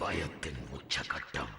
பயத்தின் உச்சகட்டம்.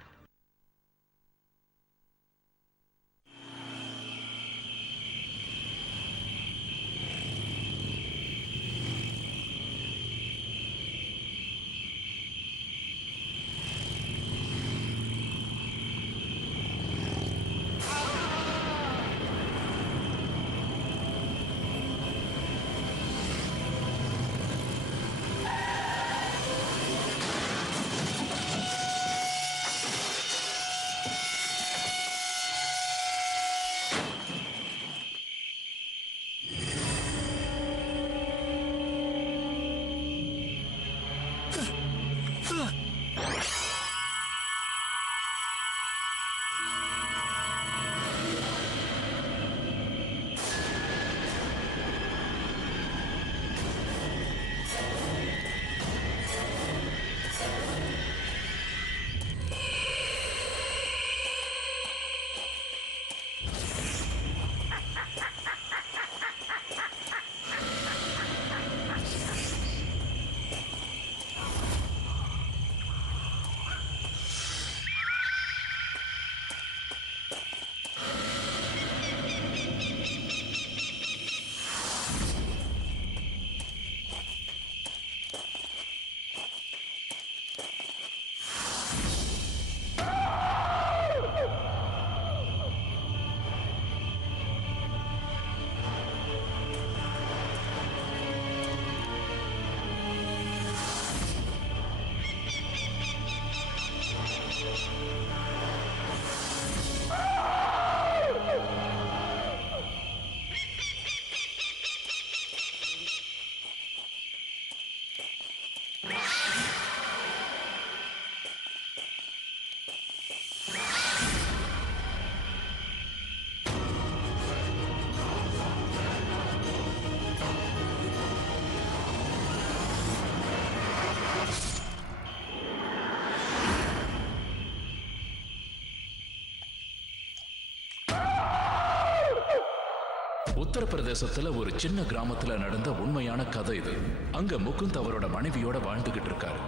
உத்தரப்பிரதேசத்துல ஒரு சின்ன கிராமத்துல நடந்த உண்மையான கதை இது. அங்க முகுந்த் அவரோட மனைவியோட வாழ்ந்துகிட்டு இருக்காரு.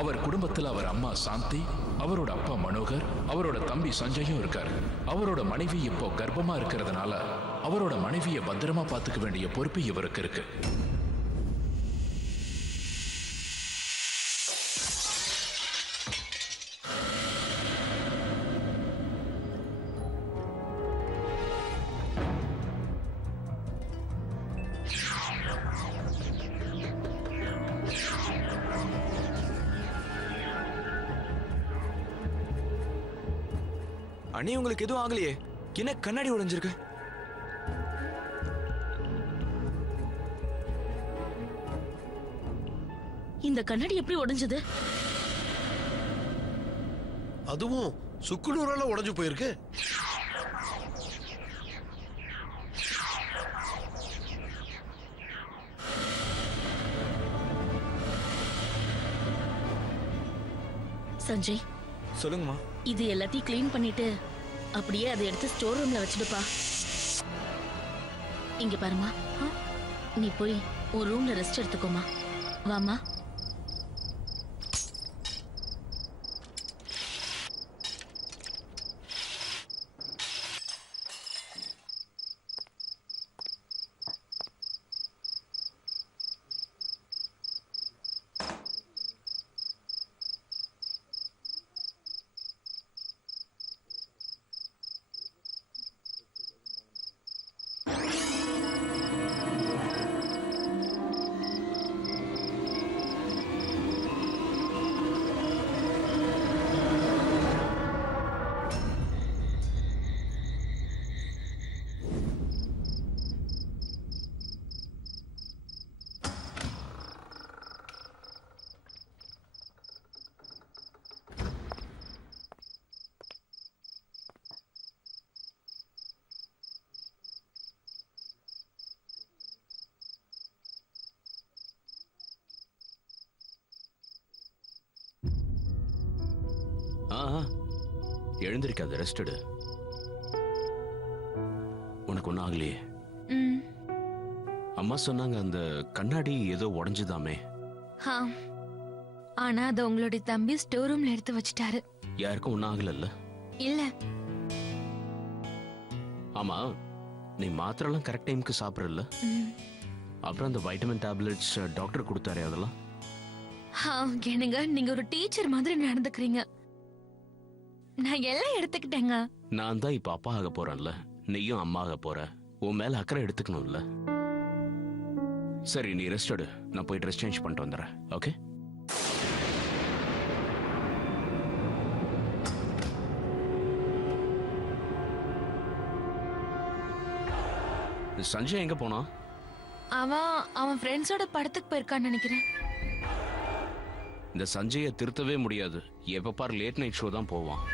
அவர் குடும்பத்துல அவர் அம்மா சாந்தி, அவரோட அப்பா மனோகர், அவரோட தம்பி சஞ்சயும் இருக்காரு. அவரோட மனைவி இப்போ கர்ப்பமா இருக்கிறதுனால அவரோட மனைவியை பத்திரமா பாத்துக்க வேண்டிய பொறுப்பு இவருக்கு இருக்கு. அண்ணி, உங்களுக்கு எதுவும் ஆகலையே? என்ன கண்ணாடி உடைஞ்சிருக்கு? இந்த கண்ணாடி எப்படி உடைஞ்சது? அதுவும் சுக்குநூறால உடைஞ்சு போயிருக்கு. சஞ்சய், சொல்லுங்கம்மா. இது எல்லாத்தையும் கிளீன் பண்ணிட்டு அப்படியே அதை எடுத்து ஸ்டோர் ரூம்ல வச்சிடுப்பா. இங்க பாருமா, நீ போய் ஒரு ரூம்ல ரெஸ்ட் எடுத்துக்கோமா. வாமா. எழுந்திருக்காது, ரெஸ்ட் எடு. உனக்கு ஒன்றும் ஆகலையே? ம். அம்மா சொன்னாங்க அந்த கண்ணாடி ஏதோ உடைஞ்சுதாமே. ஆ. ஆனா அது உங்களுடைய தம்பி ஸ்டோர் ரூம்ல எடுத்து வச்சிட்டாரு. யாருக்கும் ஒன்றும் ஆகலைல்ல? இல்ல. ஆமா, நீ மாத்திரெல்லாம் கரெக்ட் டைமுக்கு சாப்பிட்றல்ல? ம். அப்புறம் அந்த வைட்டமின் டேப்லெட்ஸ் டாக்டர் கொடுத்தாரே அதெல்லாம்? என்னங்க நீங்க ஒரு டீச்சர் மாதிரி நடந்துக்கிறீங்க. நான் எல்லாம் எடுத்துக்கிட்டேங்க. நான் தான் இப்ப அப்பா ஆக போறேன்ல, நீயும் அம்மா ஆக போற. உன் மேல அக்கறை எடுத்துக்கணும்ல. சரி, நீ ரெஸ்ட் எடு. நான் போய் ட்ரெஸ் சேஞ்ச் பண்ணிட்டு வந்துடுறேன். ஓகே? சஞ்சய் எங்க போனா? அவன் ஃப்ரெண்ட்ஸோட படத்துக்கு போயிருக்கான்னு நினைக்கிறேன். இந்த சஞ்சயை திருத்தவே முடியாது. எப்ப பாரு லேட் நைட் ஷோ தான் போவான்.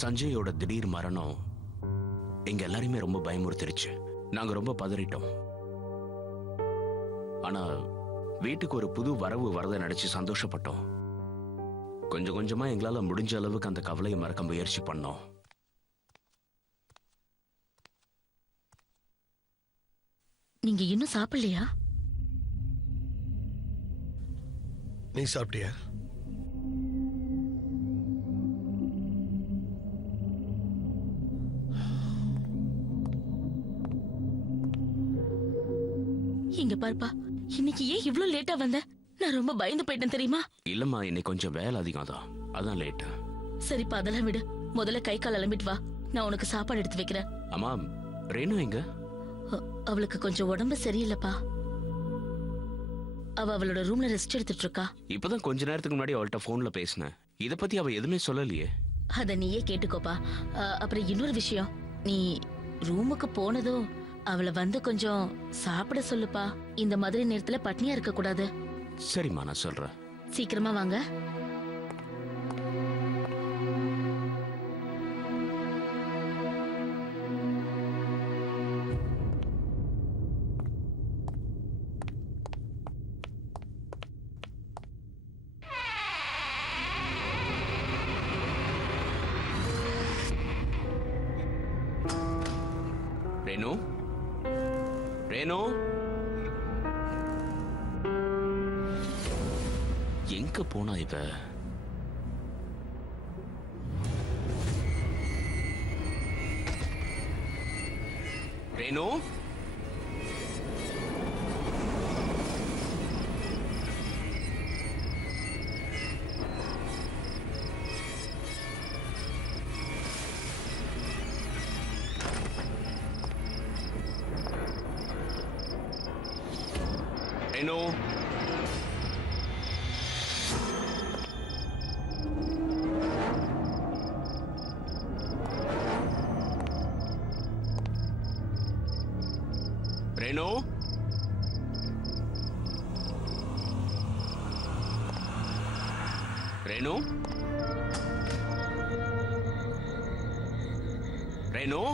சஞ்சயோட திடீர் மரணம் எங்க எல்லாரையுமே ரொம்ப பயமுறுத்திருச்சு. நாங்க ரொம்ப பதறிட்டோம். ஆனா வீட்டுக்கு ஒரு புது வரவு வரதை நினைச்சு சந்தோஷப்பட்டோம். கொஞ்சம் கொஞ்சமா எங்களால முடிஞ்ச அளவுக்கு அந்த கவலையை மறக்க முயற்சி பண்ணோம். நீங்க இன்னும் சாப்பிடலையா? நீ சாப்பிட்டியா? இங்க பாருப்பா, இன்னைக்கு ஏன் இவ்ளோ லேட்டா வந்த? நான் ரொம்ப பயந்து போயிட்டேன் தெரியுமா? இல்லம்மா, இன்னைக்கு கொஞ்சம் வேலை அதிகம் தான், அதான் லேட். சரிப்பா, அதெல்லாம் விடு. முதல்ல கை கால் அலம்பிட்டு வா, நான் உனக்கு சாப்பாடு எடுத்து வைக்கிறேன். அம்மா, ரேணு எங்க? அவளுக்கு கொஞ்சம் உடம்பு சரியில்லைப்பா. அவ அவளோட ரூம்ல ரெஸ்ட் எடுத்துட்டு இருக்கா. இப்பதான் கொஞ்ச நேரத்துக்கு முன்னாடி அவள்கிட்ட போன்ல பேசினேன். இத பத்தி அவ எதுவுமே சொல்லலையே. அத நீயே கேட்டுக்கோப்பா. அப்புறம் இன்னொரு விஷயம், நீ ரூமுக்கு போனதும் அவளை வந்து கொஞ்சம் சாப்பிட சொல்லுப்பா. இந்த மாதிரி நேரத்துல பட்னியா இருக்க கூடாது. சரிம்மா, நான் சொல்றேன். சீக்கிரமா வாங்க. ரேணு, ரேணு, எங்க போனா இவ? ரேணு, ரேணு, ரேணு, ரேணு,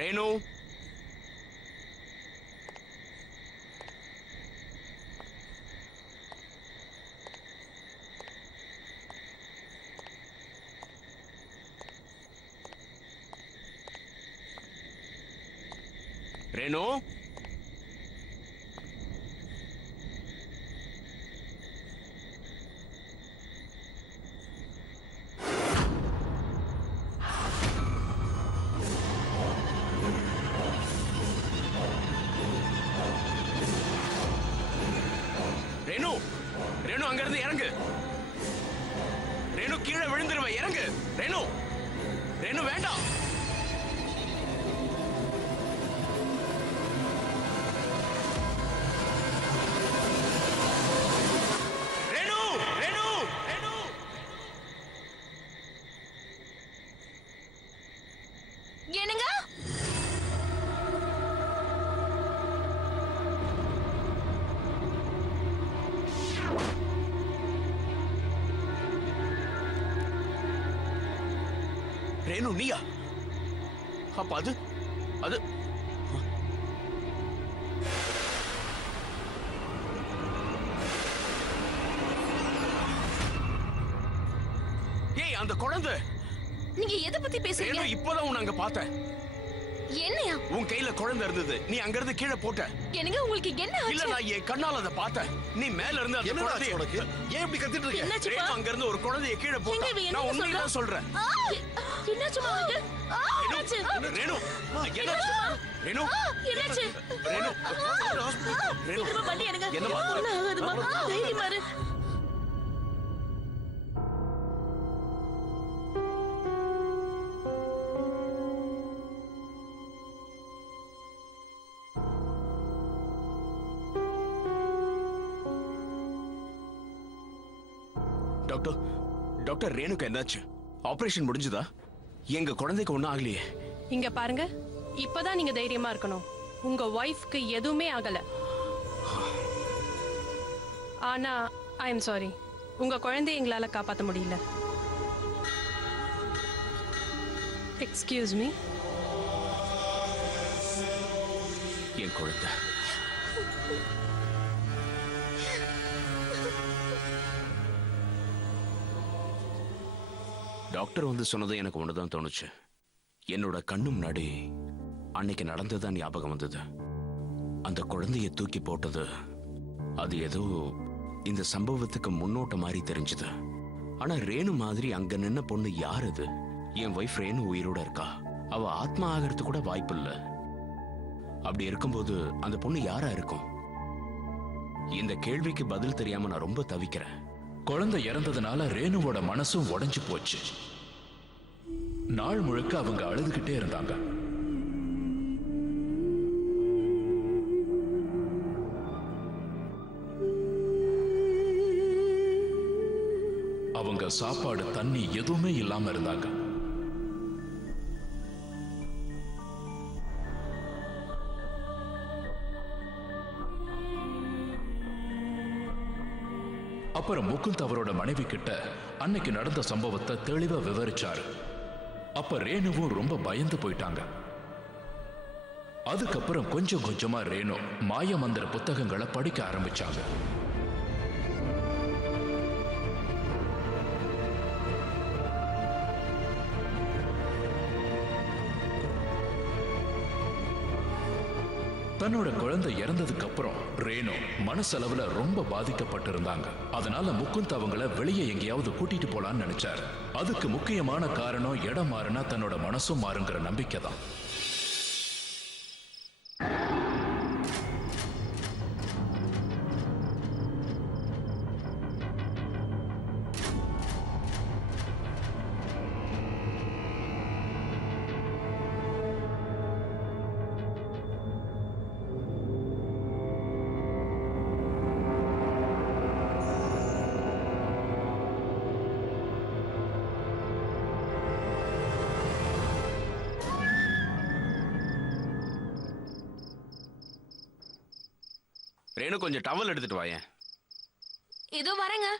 ரேணு, ரேணு, ரேணு, ரேணு, ரேணு, அங்க இருந்து இறங்கு. ரேணு, கீழே விழுந்துருவ, இறங்கு. ரேணு, ரேணு, வேண்டாம். ரேணு, ரேணு, ரேணு. என்னங்க? ரேணு, நீயா? அப்ப அது அது ஏய், அந்த குழந்தை. நீங்க எதை பத்தி பேசுறீங்க? ரேணு, இப்பதான் உன்னை அங்க பார்த்தேன். என்னையா? உன் கையில குழந்தை இருந்தது, நீ அங்க இருந்து கீழே போட்ட. என்னங்க உங்களுக்கு என்ன இல்ல, ஆச்சு? நான் என் கண்ணால அதை பார்த்தேன். நீ மேல இருந்து அந்த என்னடா குழந்தைய உனக்கு? ஏன் இப்படி கத்திட்டு இருக்க? என்னாச்சுப்பா? ரேணு அங்க இருந்து ஒரு குழந்தைய கீழே எங்க போட்டா. இவன் நான் என்ன உண்மைதான் சொல்றேன். என்னாச்சுமா உங்களுக்கு? என்னாச்சு? ரேணு, என்னாச்சு? ரேணு, என்னாச்சு? ரேணு, ரேணு, திரும்ப வண்டி எடுங்க. என்னம்மா? ஒண்ணும் ஆகாதும்மா. தைரியமா இரு. டாக்டர், டாக்டர், ரேணுக்கு என்னாச்சு? ஆபரேஷன் முடிஞ்சதா? எங்க குழந்தைக்கு ஒண்ணும் ஆகலையே. இங்க பாருங்க, இப்பதான் நீங்க தைரியமா இருக்கணும். உங்க ஒய்ஃப்க்கு எதுவுமே ஆகல. ஆனா ஐ எம் சாரி, உங்க குழந்தைய எங்களால காப்பாற்ற முடியல. Excuse me. என் குழந்தை டாக்டர் வந்து சொன்னது எனக்கு ஒண்ணுதான் தோணுச்சு. என்னோட கண்ணு முன்னாடி அன்னைக்கு நடந்ததுதான் ஞாபகம் வந்தது. அந்த குழந்தைய தூக்கி போட்டது அது ஏதோ இந்த சம்பவத்துக்கு முன்னோட்ட மாதிரி தெரிஞ்சது. ஆனா ரேணு மாதிரி அங்க நின்ன பொண்ணு யார் அது? என் வைஃப் ரேணு உயிரோட இருக்கா. அவ ஆத்மா ஆகிறது கூட வாய்ப்பு இல்ல. அப்படி இருக்கும்போது அந்த பொண்ணு யாரா இருக்கும்? இந்த கேள்விக்கு பதில் தெரியாம நான் ரொம்ப தவிக்கிறேன். குழந்தை இறந்ததுனால ரேணுவோட மனசும் உடைஞ்சு போச்சு. நாள் முழுக்க அவங்க அழுதுகிட்டே இருந்தாங்க. அவங்க சாப்பாடு தண்ணி எதுவுமே இல்லாம இருந்தாங்க. அப்புறம் முகுந்த் அவரோட மனைவி கிட்ட அன்னைக்கு நடந்த சம்பவத்தை தெளிவா விவரிச்சாரு. அப்ப ரேணுவும் ரொம்ப பயந்து போயிட்டாங்க. அதுக்கப்புறம் கொஞ்சம் கொஞ்சமா ரேணு மாய மந்திர புத்தகங்களை படிக்க ஆரம்பிச்சாங்க. தன்னோட குழந்தை இறந்ததுக்கு அப்புறம் ரேணு மனசளவுல ரொம்ப பாதிக்கப்பட்டிருந்தாங்க. அதனால முகுந்த் அவங்கள வெளியே எங்கேயாவது கூட்டிட்டு போலான்னு நினைச்சாரு. அதுக்கு முக்கியமான காரணம் இடம் மாறினா தன்னோட மனசும் மாறுங்கிற நம்பிக்கை தான். ரேணு கொஞ்சம் டவல் எடுத்துட்டு வாயேன். இதோ வரேங்க.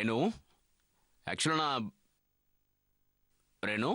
ரேணு, ஆக்சுவலா நான் ரேணு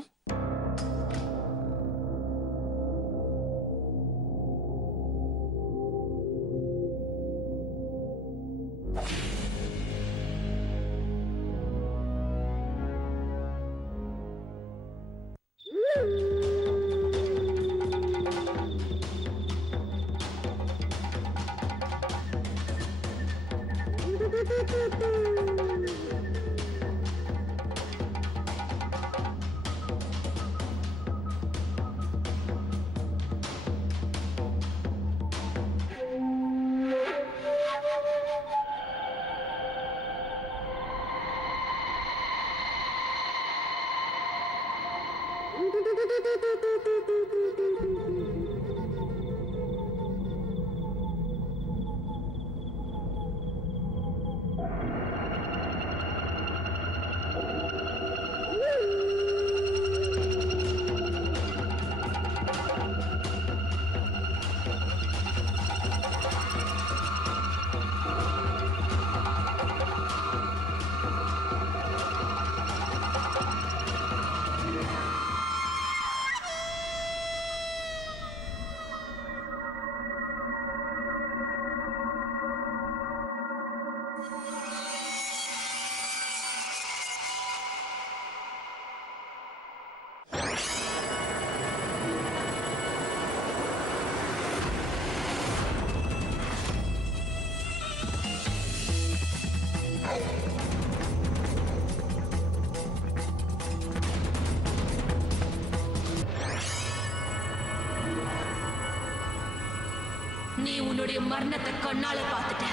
நீ உன்னுடைய மரணத்தை கண்ணால பார்த்துட்ட.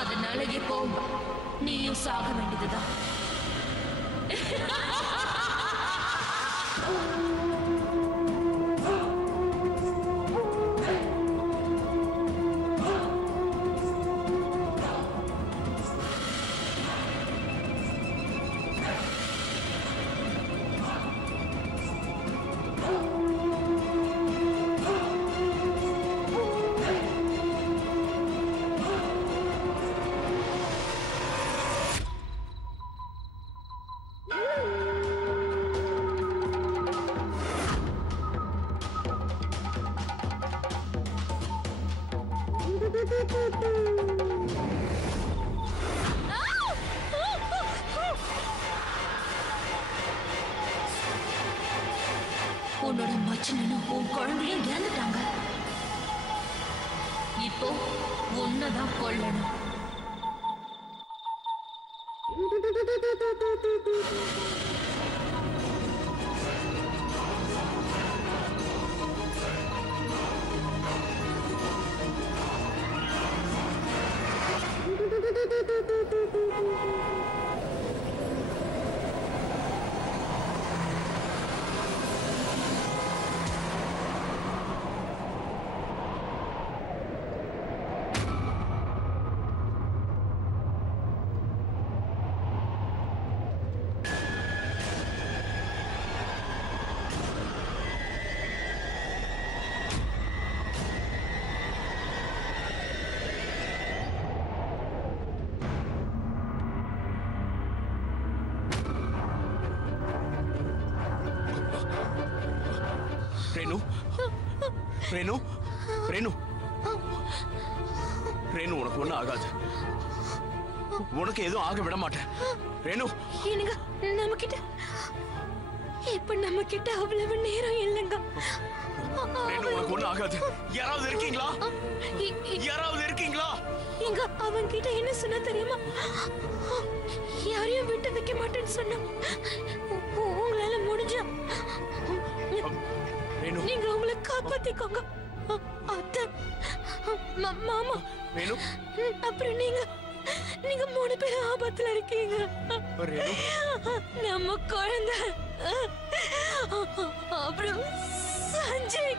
அதனால இப்போ நீயும் சாக வேண்டியதுதான். உன்னோட மச்சனும் உன் குழந்தையும் இறந்துட்டாங்க. இப்போ உன்னதான் கொல்லணும். ரேணு ரேணு ரேணு ரேணு, உனக்கு ஒண்ணும் ஆகாது. உனக்கு எதுவும் ஆக விட மாட்டேன். ரேணு, எனக்கு நம்ம கிட்ட இப்ப நம்ம கிட்ட அவ்வளவு நேரம் இல்லைங்க. ரேணு, உனக்கு ஒண்ணும் ஆகாது. யாராவது இருக்கீங்களா? யாராவது இருக்கீங்களா? எங்க அவங்க கிட்ட என்ன சொன்னா தெரியுமா? யாரையும் விட்டு வைக்க மாட்டேன்னு சொன்னா. உங்களால முடிஞ்சா நீங்க உங்களை காப்பாத்திக்கோங்க. அத்தை, மாமா, அப்புறம் நீங்க நீங்க 3 பேரும் ஆபத்துல இருக்கீங்க. நம்ம குழந்தை, அப்புறம் சஞ்சய்.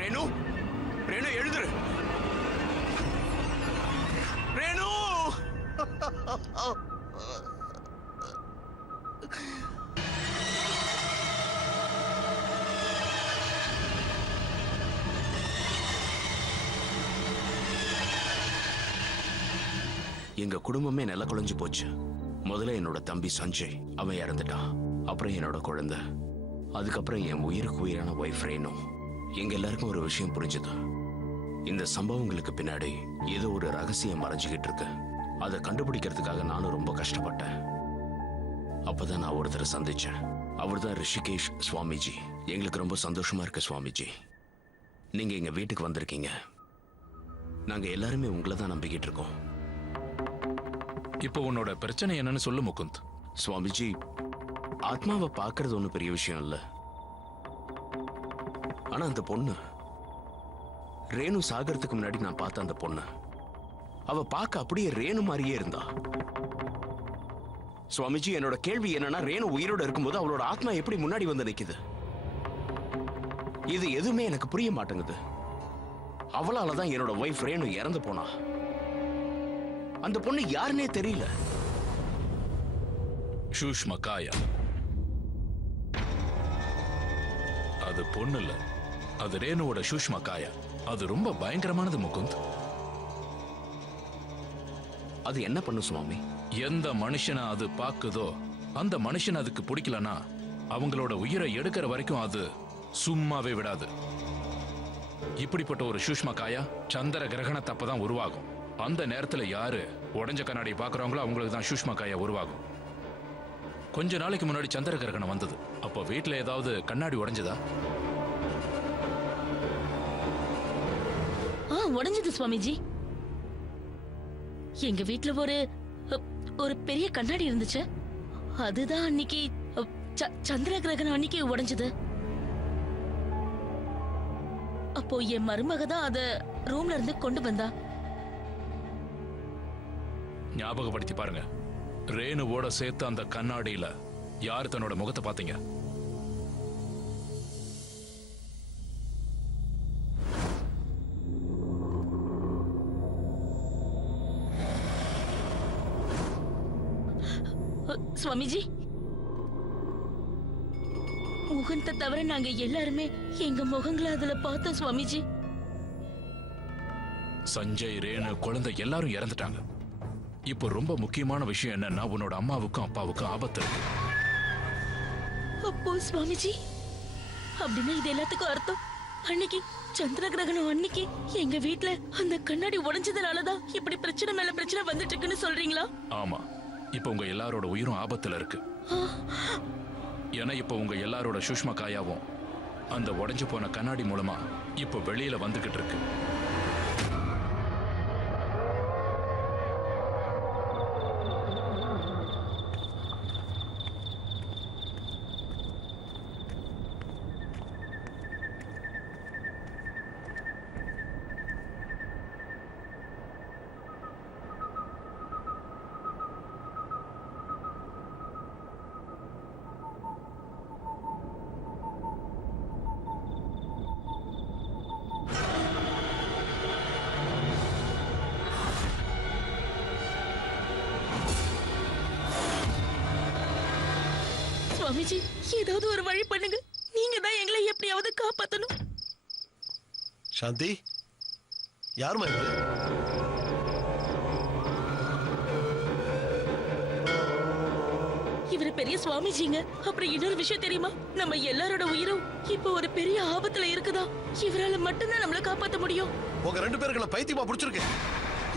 ரேணு, ரேணு எழுந்துரு. ரேணு, எங்க குடும்பமே நில குலைஞ்சு போச்சு. முதல்ல என்னோட தம்பி சஞ்சய், அவன் இறந்துட்டான். அப்புறம் என்னோட குழந்தை, அதுக்கப்புறம் என் உயிருக்கு உயிரான ஒய்ஃப் ரேணு. எங்க எல்லாருக்கும் ஒரு விஷயம் புரிஞ்சுது. இந்த சம்பவங்களுக்கு பின்னாடி ஏதோ ஒரு ரகசியம் மறைஞ்சுக்கிட்டு இருக்கு. அதை கண்டுபிடிக்கிறதுக்காக நானும் ரொம்ப கஷ்டப்பட்டேன். அப்பதான் நான் ஒருத்தரை சந்திச்சேன். அவர் தான் ரிஷிகேஷ் சுவாமிஜி. எங்களுக்கு ரொம்ப சந்தோஷமா இருக்கு சுவாமிஜி, நீங்க எங்க வீட்டுக்கு வந்திருக்கீங்க. நாங்க எல்லாருமே உங்களை தான் நம்பிக்கிட்டு இருக்கோம். இப்போ உன்னோட பிரச்சனை என்னன்னு சொல்லு முகுந்த். சுவாமிஜி, ஆத்மாவை பார்க்கறது ஒன்றும் பெரிய விஷயம் இல்லை. ஆனா அந்த பொண்ணு ரேணு சாகறதுக்கு முன்னாடி நான் பார்த்த அந்த பொண்ணு, அவ பார்க்க அப்படியே ரேணு மாதிரியே இருந்தா. சுவாமிஜி, என்னோட கேள்வி என்னன்னா, ரேணு உயிரோட இருக்கும்போது அவளோட ஆத்மா எப்படி முன்னாடி வந்து நிக்குது? இது எதுவுமே எனக்கு புரிய மாட்டேங்குது. அவளாலதான் என்னோட ஒய்ஃப் ரேணு இறந்து போனா. அந்த பொண்ணு யாருன்னே தெரியல. சூஷ்ம காயா. அது பொண்ணு இல்ல, அது ரேணுவோட சூஷ்ம காயா. அது ரொம்ப பயங்கரமானது முகுந்த். அது என்ன பண்ணும் சுவாமி? எந்த மனுஷனை அது பாக்குதோ அந்த மனுஷன் அதுக்கு பிடிக்கலனா அவங்களோட உயிரை எடுக்கிற வரைக்கும் அது சும்மாவே விடாது. இப்படிப்பட்ட ஒரு சூஷ்ம காயா சந்திர கிரகணத்தை அப்பதான் உருவாகும். அந்த நேரத்துல யாரு உடஞ்ச கண்ணாடி பாக்குறாங்களோ அவங்களுக்கு தான் சூஷ்ம காயா உருவாகும். கொஞ்ச நாளைக்கு முன்னாடி சந்திர கிரகணம் வந்தது. அப்போ வீட்டுல ஏதாவது கண்ணாடி உடைஞ்சதா? உடைஞ்சது சுவாமிஜி. எங்க வீட்டுல ஒரு பெரிய கண்ணாடி இருந்துச்சு. அதுதான் அன்னைக்கு சந்திர கிரகணம் அன்னைக்கு உடைஞ்சது. அப்போ என் மருமக தான் அத ரூம்ல இருந்து கொண்டு வந்தா. ஞாபகப்படுத்தி பாருங்க, ரேணுவோட சேர்த்து அந்த கண்ணாடியில யாரு தன்னோட முகத்தை பாத்தீங்க? சுவாமிஜி, முகத்தை தவிர நாங்க எல்லாருமே எங்க முகங்களை அதுல பார்த்தோம் சுவாமிஜி. சஞ்சய், ரேணு, குழந்தை எல்லாரும் இறந்துட்டாங்க. இப்போ ரொம்ப முக்கியமான விஷயம் என்னன்னா, உன்னோட அம்மாவுக்கும் அப்பாவுக்கும் ஆபத்து இருக்கு. அப்போ சுவாமிஜி, அப்படின்னா இது எல்லாத்துக்கும் அர்த்தம் அன்னைக்கு சந்திர கிரகணம் அன்னைக்கு எங்க வீட்டுல அந்த கண்ணாடி உடைஞ்சதுனாலதான் இப்படி பிரச்சனை மேல பிரச்சனை வந்துட்டு இருக்குன்னு சொல்றீங்களா? ஆமா, இப்போ உங்க எல்லாரோட உயிரும் ஆபத்துல இருக்கு. ஏன்னா இப்போ உங்க எல்லாரோட சூஷ்ம காயாவும் அந்த உடைஞ்சு போன கண்ணாடி மூலமா இப்போ வெளியில வந்துகிட்டு இருக்கு. சுவாமிஜி, ஏதாவது ஒரு வழி பண்ணுங்க. நீங்க தான் எங்களை எப்படியாவது காப்பாத்தணும். சாந்தி, யாருமா இது? இவரு பெரிய சுவாமிஜிங்க. அப்புறம் இன்னொரு விஷயம் தெரியுமா? நம்ம எல்லாரோட உயிரும் இப்போ ஒரு பெரிய ஆபத்துல இருக்குதா. இவரால மட்டும்தான் நம்மள காப்பாத்த முடியும். உங்க ரெண்டு பேருக்குள்ள பைத்தியமா பிடிச்சிருக்கு.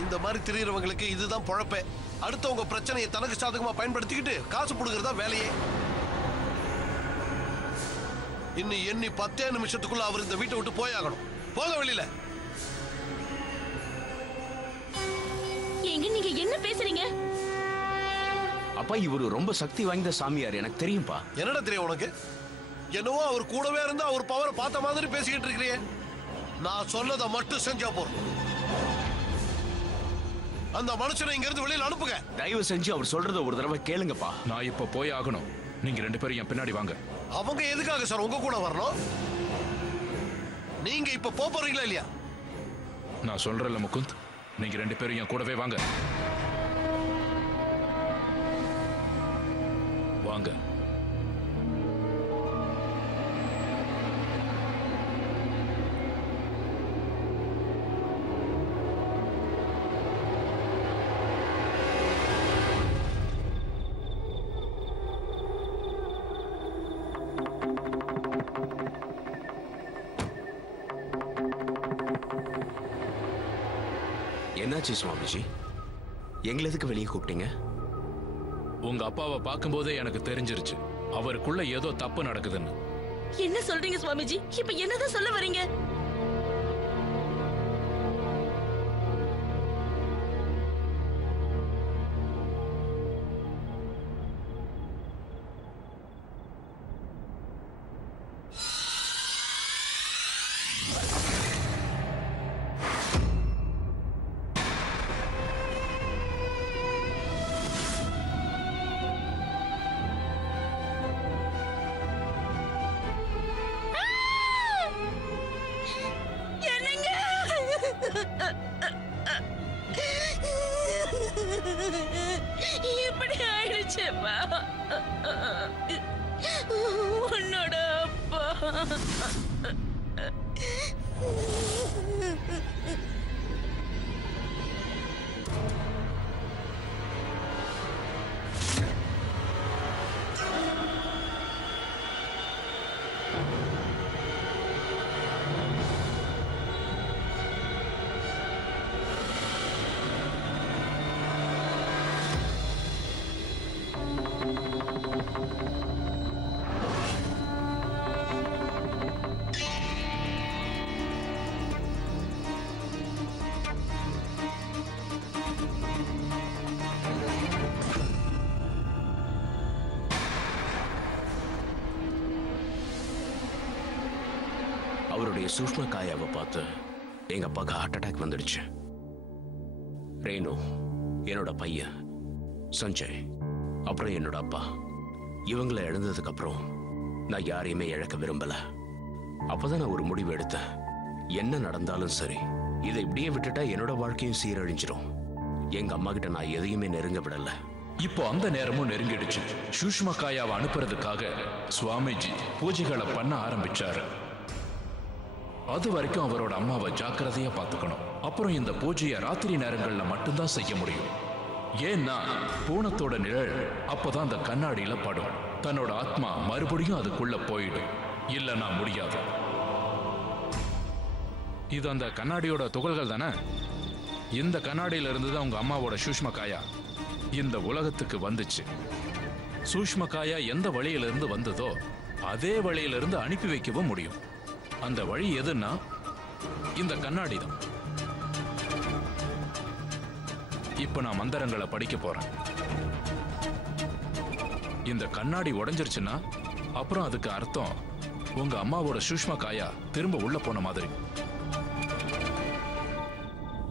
இந்த மாதிரி திரியறவங்களுக்கு இதுதான் பொழப்பே. அடுத்தவங்க பிரச்சனையை தனக்கு சாதகமா பயன்படுத்திக்கிட்டு காசு புடுங்கறதா வேலையே. இன்னும் எண்ணி 10 நிமிஷத்துக்குள்ள அவர் இந்த வீட்டை விட்டு போயாகணும். போக வெளியில. எங்க நீங்க என்ன பேசுறீங்க? அப்பா, இவரு ரொம்ப சக்தி வாய்ந்த சாமியார், எனக்கு தெரியும்பா. என்னடா தெரியும் உனக்கு? என்னவோ அவர் கூடவே இருந்தா அவர் பவரை பார்த்த மாதிரி பேசிக்கிட்டு இருக்கிறியே. நான் சொன்னதை மட்டும் செஞ்சா போறோம். அந்த மனுஷனை இங்க இருந்து வெளியில அனுப்புங்க. தயவு செஞ்சு அவர் சொல்றத ஒரு தடவை கேளுங்கப்பா. நான் இப்போ போய் ஆகணும். நீங்க ரெண்டு பேரும் என் பின்னாடி வாங்க. அவங்க எதுக்காக சார் உங்க கூட வரணும்? நீங்க இப்ப போறீங்களா இல்லையா? நான் சொல்றேன்ல முகுந்த், நீங்க ரெண்டு பேரும் என் கூடவே வாங்க. வாங்க. என்னாச்சு சுவாமிஜி? எங்களை எதுக்கு வெளியே கூப்பிட்டீங்க? உங்க அப்பாவை பார்க்கும்போதே எனக்கு தெரிஞ்சிருச்சு அவருக்குள்ள ஏதோ தப்பு நடக்குதுன்னு. என்ன சொல்றீங்க சுவாமிஜி? இப்ப என்னதான் சொல்ல வரீங்க? இப்படி ஆயிடுச்சேப்பா. உன்னோட அப்பா அவருடைய சூஷ்ம காயாவை பார்த்து எங்க அப்பாவுக்கு ஹார்ட் அட்டாக் வந்துடுச்சு. ரேணு, என்னோட பையன் சஞ்சய், அப்புறம் என்னோட அப்பா, இவங்களை இழந்ததுக்கு அப்புறம் நான் யாரையுமே இழக்க விரும்பல. அப்பதான் நான் ஒரு முடிவு எடுத்தேன். என்ன நடந்தாலும் சரி, இதை இப்படியே விட்டுட்டா என்னோட வாழ்க்கையும் சீரழிஞ்சிடும். எங்க அம்மா கிட்ட நான் எதையுமே நெருங்க விடல. இப்போ அந்த நேரமும் நெருங்கிடுச்சு. சூஷ்ம காயாவை அனுப்புறதுக்காக சுவாமிஜி பூஜைகளை பண்ண ஆரம்பிச்சாரு. அது வரைக்கும் அவரோட அம்மாவை ஜாக்கிரதையா பார்த்துக்கணும். அப்புறம் இந்த பூஜையை ராத்திரி நேரங்கள்ல மட்டும்தான் செய்ய முடியும். ஏன்னா பூனத்தோட நிழல் அப்பதான் அந்த கண்ணாடியில படும். தன்னோட ஆத்மா மறுபடியும் அதுக்குள்ள போயிடும். இல்லைன்னா முடியாது. இது அந்த கண்ணாடியோட துகள்கள் தானே? இந்த கண்ணாடியில இருந்து தான் உங்க அம்மாவோட சூஷ்ம காயா இந்த உலகத்துக்கு வந்துச்சு. சூஷ்ம காயா எந்த வழியிலிருந்து வந்ததோ அதே வழியிலிருந்து அனுப்பி வைக்கவும் முடியும். அந்த வழி எதுன்னா இந்த கண்ணாடி தான். இப்ப நான் மந்திரங்களை படிக்க போறேன். இந்த கண்ணாடி உடைஞ்சிருச்சுன்னா அப்புறம் அதுக்கு அர்த்தம் உங்க அம்மாவோட சூஷ்ம காயா திரும்ப உள்ள போன மாதிரி.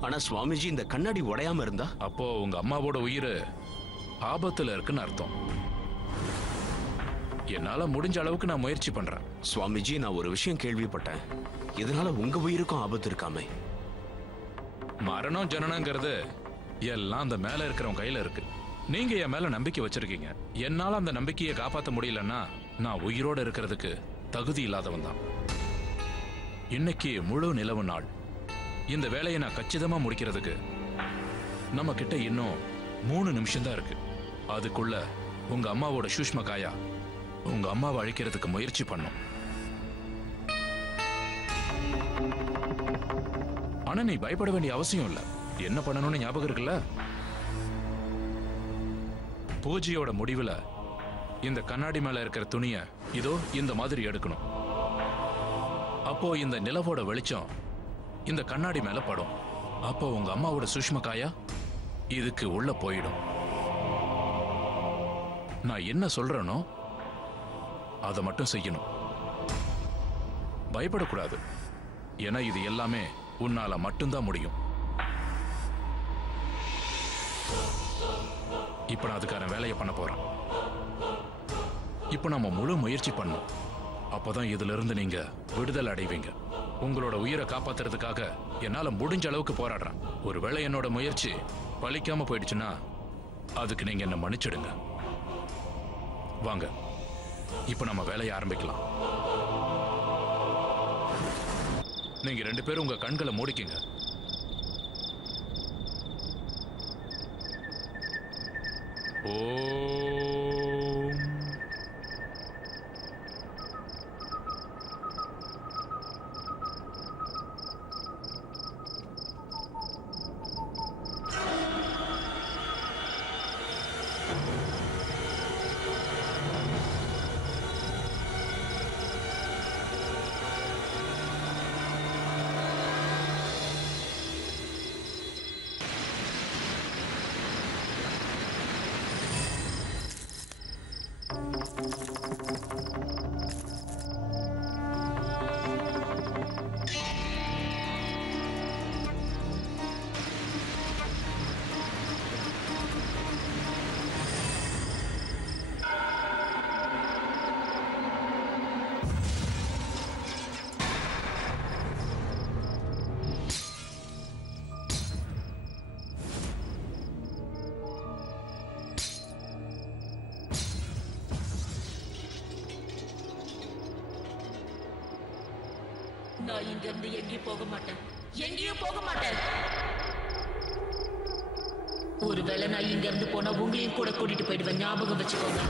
ஆனா சுவாமிஜி, இந்த கண்ணாடி உடையாம இருந்தா அப்போ உங்க அம்மாவோட உயிர் ஆபத்துல இருக்குன்னு அர்த்தம். என்னால முடிஞ்ச அளவுக்கு நான் முயற்சி பண்றேன். சுவாமிஜி, நான் ஒரு விஷயம் கேள்விப்பட்டேன். இதனால உங்க உயிருக்கும் ஆபத்து இருக்காமே? மரணம் ஜனனங்கிறது எல்லாம் அந்த மேல இருக்கிறவங்க கையில இருக்கு. நீங்க என் மேல நம்பிக்கை வச்சிருக்கீங்க. என்னால அந்த நம்பிக்கையை காப்பாற்ற முடியலன்னா நான் உயிரோட இருக்கிறதுக்கு தகுதி இல்லாதவன் தான். இன்னைக்கு முழு நிலவு நாள். இந்த வேலையை நான் கச்சிதமா முடிக்கிறதுக்கு நம்ம கிட்ட இன்னும் 3 நிமிஷம் தான் இருக்கு. அதுக்குள்ள உங்க அம்மாவோட சூஷ்ம காயா உங்க அம்மாவை அழிக்கிறதுக்கு முயற்சி பண்ணும். ஆனா நீ பயப்பட வேண்டிய அவசியம் இல்ல. என்ன பண்ணணும்னு ஞாபகம் இருக்குல்ல? பூஜையோட முடிவுல இந்த கண்ணாடி மேல இருக்கிற துணிய இதோ இந்த மாதிரி எடுக்கணும். அப்போ இந்த நிலவோட வெளிச்சம் இந்த கண்ணாடி மேல படும். அப்போ உங்க அம்மாவோட சூஷ்ம காயா இதுக்கு உள்ள போயிடும். நான் என்ன சொல்றேனோ அதை மட்டும் செய்யணும். பயப்படக்கூடாது. ஏன்னா இது எல்லாமே உன்னால மட்டும்தான் முடியும். இப்ப நான் அதுக்கான வேலையை பண்ண போறேன். இப்ப நம்ம முழு முயற்சி பண்ணோம். அப்பதான் இதுல இருந்து நீங்க விடுதலை அடைவீங்க. உங்களோட உயிரை காப்பாத்துறதுக்காக என்னால முடிஞ்ச அளவுக்கு போராடுறேன். ஒருவேளை என்னோட முயற்சி பலிக்காம போயிடுச்சுன்னா அதுக்கு நீங்க என்ன மன்னிச்சிடுங்க. வாங்க, இப்ப நம்ம வேலையை ஆரம்பிக்கலாம். நீங்க 2 பேரும் உங்க கண்களை மூடிக்கங்க. ஓம். நான் இங்க இருந்து எங்கேயும் போக மாட்டேன், எங்கேயும் போக மாட்டேன். ஒருவேளை நான் இங்க இருந்து போனா உங்களையும் கூட கூட்டிட்டு போயிடுவேன், ஞாபகம் வச்சுக்கோங்க.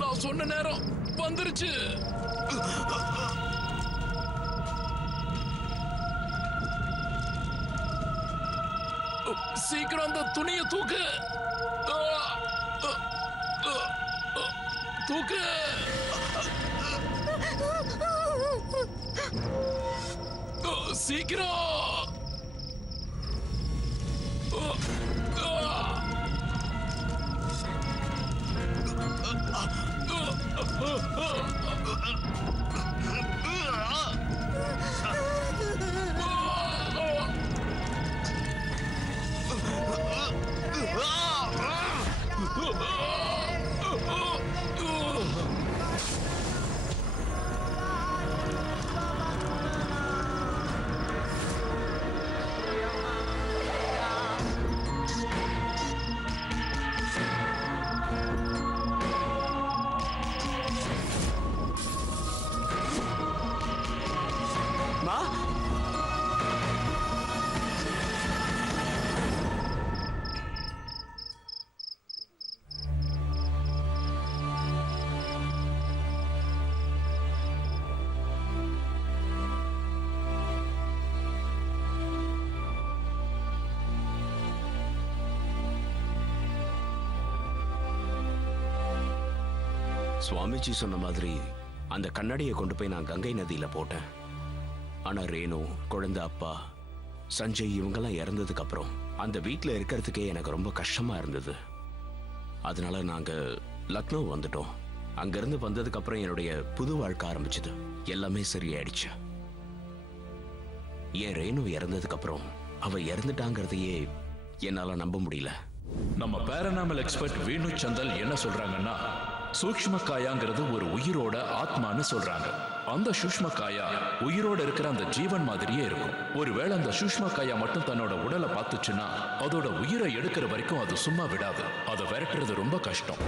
நான் சொன்ன நேரம் வந்துருச்சு. சீக்கிரம் அந்த துணியை தூக்கு, தூக்கு. சீக்கிரம். சுவாமிஜி சொன்ன மாதிரி அந்த கண்ணாடியை கொண்டு போய் நான் கங்கை நதியில போட்டேன். ஆனா ரேணு, குழந்தை அப்பா, சஞ்சய் இவங்கெல்லாம் இறந்ததுக்கு அப்புறம் அந்த வீட்டில் இருக்கிறதுக்கே எனக்கு ரொம்ப கஷ்டமா இருந்தது. அதனால நாங்க லக்னோ வந்துட்டோம். அங்கிருந்து வந்ததுக்கு அப்புறம் என்னுடைய புது வாழ்க்கை ஆரம்பிச்சது. எல்லாமே சரியாயிடுச்சு. என் ரேணு இறந்ததுக்கு அப்புறம் அவ இறந்துட்டாங்கிறதையே என்னால நம்ப முடியல. நம்ம பேரனாமல் எக்ஸ்பர்ட் வீணு சந்தல் என்ன சொல்றாங்கன்னா, சூக்ஷ்ம காயாங்கிறது ஒரு உயிரோட ஆத்மான்னு சொல்றாங்க. அந்த சூஷ்ம காயா உயிரோட இருக்கிற அந்த ஜீவன் மாதிரியே இருக்கும். ஒருவேளை அந்த சூஷ்ம காயா மட்டும் தன்னோட உடலை பார்த்துச்சுன்னா அதோட உயிரை எடுக்கிற வரைக்கும் அது சும்மா விடாது. அதை விரட்டுறது ரொம்ப கஷ்டம்.